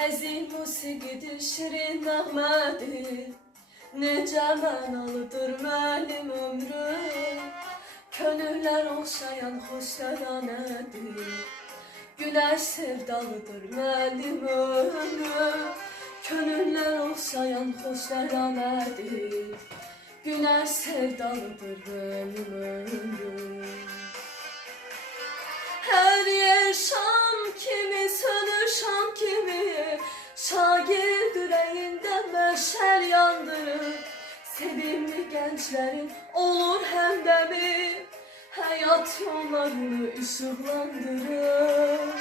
Həzin musiqidir, şirin nəğmədir, necə mənalıdır mənim ömrüm. Könüllər oxşayan xoş təranədir, Günəş sevdalıdır mənim ömrüm. Könüllər oxşayan xoş təranədir, Günəş sevdalıdır mənim ömrüm. Hər yer şam kimi, sönür şam kimi, şagird ürəyində məşəl yandırır. Sevimli gənclərin olur həmdəmi, həyat yollarını işıqlandırır.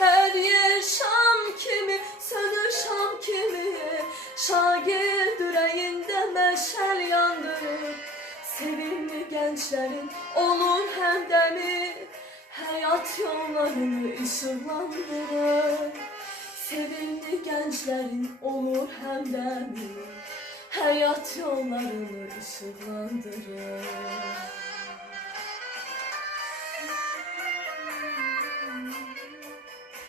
Hər yer şam kimi, sönür şam kimi, şagird ürəyində məşəl yandırır. Sevimli gənclərin olur həmdəmi, həyat yollarını işıqlandırır. Sevimli gənclərin olur həmdəmi, həyat yollarını işıqlandırır.